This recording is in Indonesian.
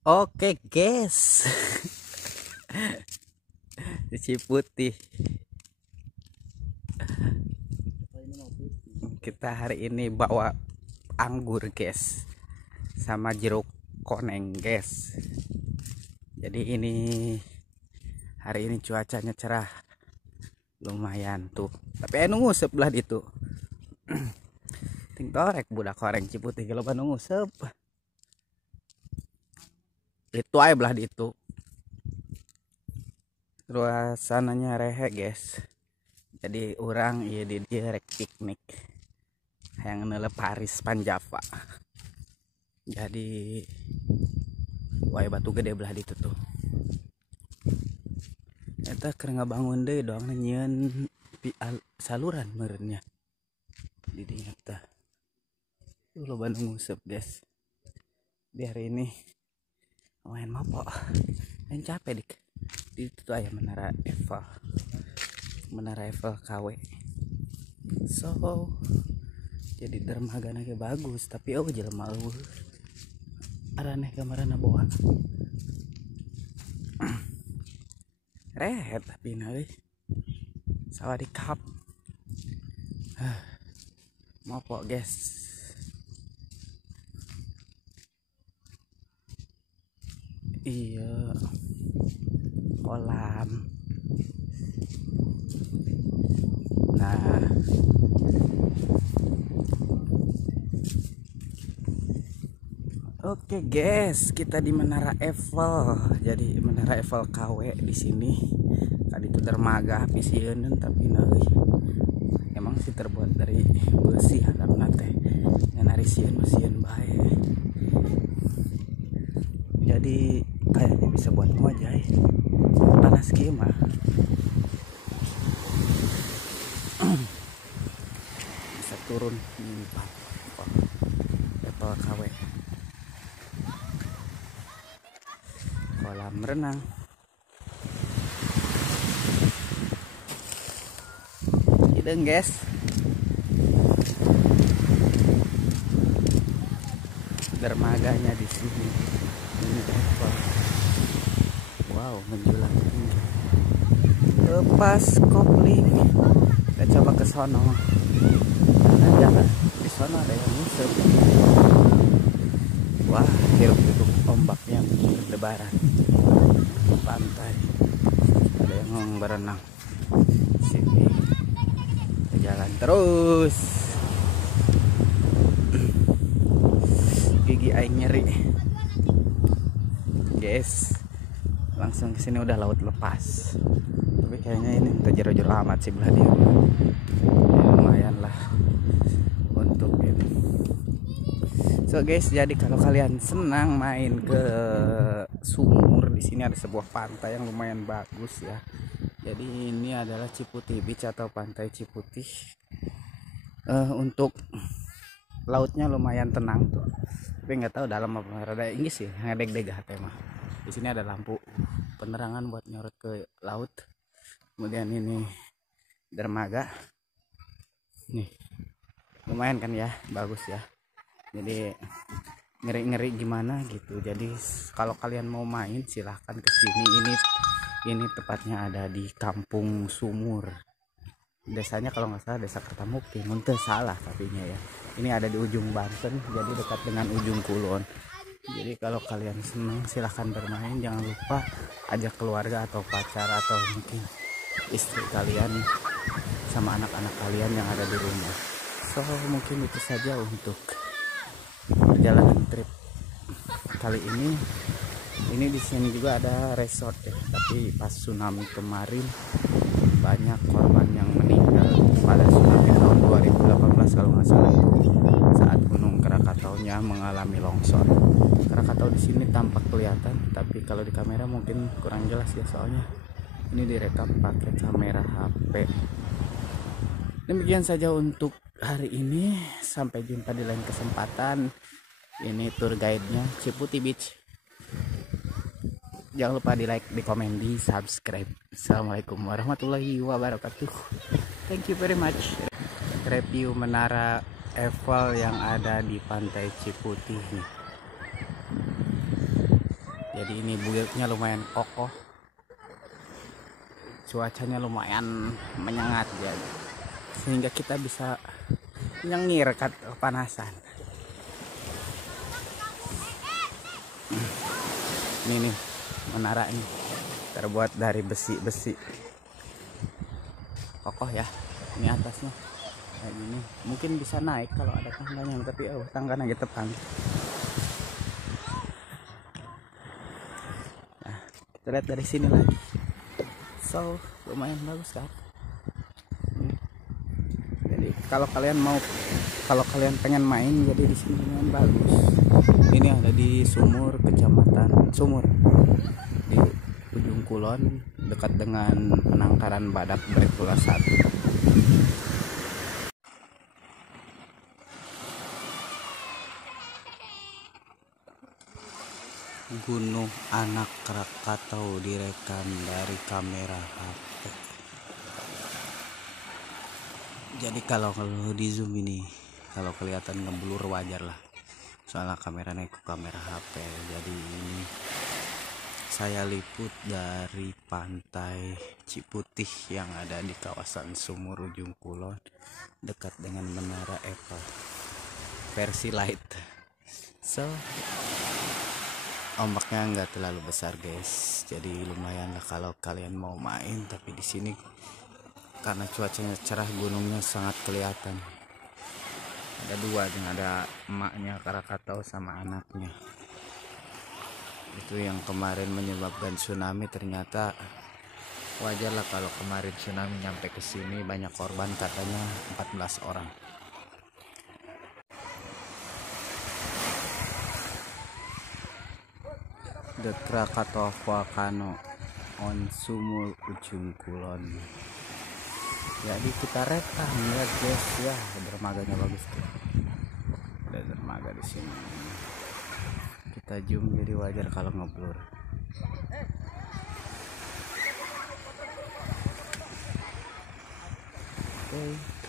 Oke guys, di Ciputih kita hari ini bawa anggur guys, sama jeruk koneng guys. Jadi ini hari ini cuacanya cerah, lumayan tuh. Tapi nunggu sebelah itu. Ting torek budak koreng Ciputih kalau nunggu sep. Itu aja belah itu. Terus sananya rehe guys. Jadi orang iya di dia rek piknik yang nele Paris Panjava. Jadi wae batu gede belah itu tuh. Eta keur ngabangun deui doang nyieun saluran meureunnya. Di dinya teh. Loba nu nguseup guys. Di hari ini main mopo. Main capek dik. Di itu tuh aya Menara Eiffel. Menara Eiffel KW. So jadi dermaga ge bagus tapi jelema eueuh. Araneh gambaranna boa. Rehet tapi euy. Sawadikap. Mopo guys. Iya. Kolam. Nah, oke guys, kita di Menara Eiffel. Jadi Menara Eiffel KW di sini. Tadi itu dermaga pisieun tapi neuy. Emang sih terbuat dari besi hadapna teh. Ngan ari sieun sieun bae. Jadi kayaknya bisa buat ngojay. Panas kieu mah. Bisa turun di Eiffel KW. Kolam renang. Hidung guys. Dermaganya di sini. Ini Eiffel. Wow, menjulang tinggi. Lepas kopling. Kita coba ke sono. Nah, jangan di sono ada yang ngusep. Wah, hirup-hirup ombaknya berdebaran. Pantai. Ada yang berenang. Sini. Jalan terus. Gigi aing nyeri. Guys. Langsung ke sini udah laut lepas. Tapi kayaknya ini jero-jero amat sih belah dia. Ya, lumayan lah untuk ini. So guys, jadi kalau kalian senang main ke sumur, di sini ada sebuah pantai yang lumayan bagus ya. Jadi ini adalah Ciputih Beach atau Pantai Ciputih. Untuk lautnya lumayan tenang tuh. Tapi nggak tahu dalam apa rada Inggris sih, ngedeg-degah tema. Di sini ada lampu penerangan buat nyorot ke laut. Kemudian ini dermaga. Nih. Lumayan kan ya, bagus ya. Jadi ngeri-ngeri gimana gitu. Jadi kalau kalian mau main silahkan ke sini. Ini tepatnya ada di Kampung Sumur. Desanya kalau nggak salah Desa Kertamukti. Muntah salah tapinya ya. Ini ada di ujung Banten, jadi dekat dengan ujung Kulon. Jadi kalau kalian senang silahkan bermain. Jangan lupa ajak keluarga atau pacar atau mungkin istri kalian sama anak-anak kalian yang ada di rumah. So mungkin itu saja untuk perjalanan trip kali ini. Ini di sini juga ada resort ya, tapi pas tsunami kemarin banyak korban yang meninggal pada tsunami tahun 2018 kalau nggak salah, saat Gunung Krakataunya mengalami longsor. Krakatau di sini tampak kelihatan, tapi kalau di kamera mungkin kurang jelas ya, soalnya ini direkam pakai kamera HP. Demikian saja untuk hari ini, sampai jumpa di lain kesempatan. Ini tour guide-nya Ciputih Beach. Jangan lupa di like, di komen, di subscribe. Assalamualaikum warahmatullahi wabarakatuh. Thank you very much. Review Menara Eiffel yang ada di Pantai Ciputih nih. Jadi ini bukitnya lumayan kokoh, cuacanya lumayan menyengat ya, sehingga kita bisa nyengir kepanasan. Ini nih menara ini terbuat dari besi kokoh ya. Ini atasnya kayak gini, mungkin bisa naik kalau ada tangganya, tapi tangganya aja tepang. Nah, kita lihat dari sini lagi. So lumayan bagus kan. Jadi kalau kalian pengen main, jadi di sini lumayan bagus. Ini ada di Sumur, kecamatan Sumur, di ujung Kulon, dekat dengan penangkaran Badak Brikula 1. Gunung Anak Krakatau direkam dari kamera HP. Jadi kalau di zoom ini, kalau kelihatan ngeblur wajar lah, soalnya kameranya ke kamera HP. Jadi ini saya liput dari pantai Ciputih yang ada di kawasan Sumur ujung Kulon, dekat dengan Menara Eiffel versi light. So ombaknya nggak terlalu besar guys, jadi lumayan lah kalau kalian mau main. Tapi di sini karena cuacanya cerah, gunungnya sangat kelihatan. Ada dua, ada emaknya Krakatau sama anaknya. Itu yang kemarin menyebabkan tsunami. Ternyata wajar lah kalau kemarin tsunami nyampe ke sini, banyak korban, katanya 14 orang. The Krakatau Volcano on Sumur ujung Kulon. Jadi kita rekam ya guys ya, dermaganya bagus tuh. Ada dermaga di sini. Kita zoom jadi wajar kalau ngeblur. Oke.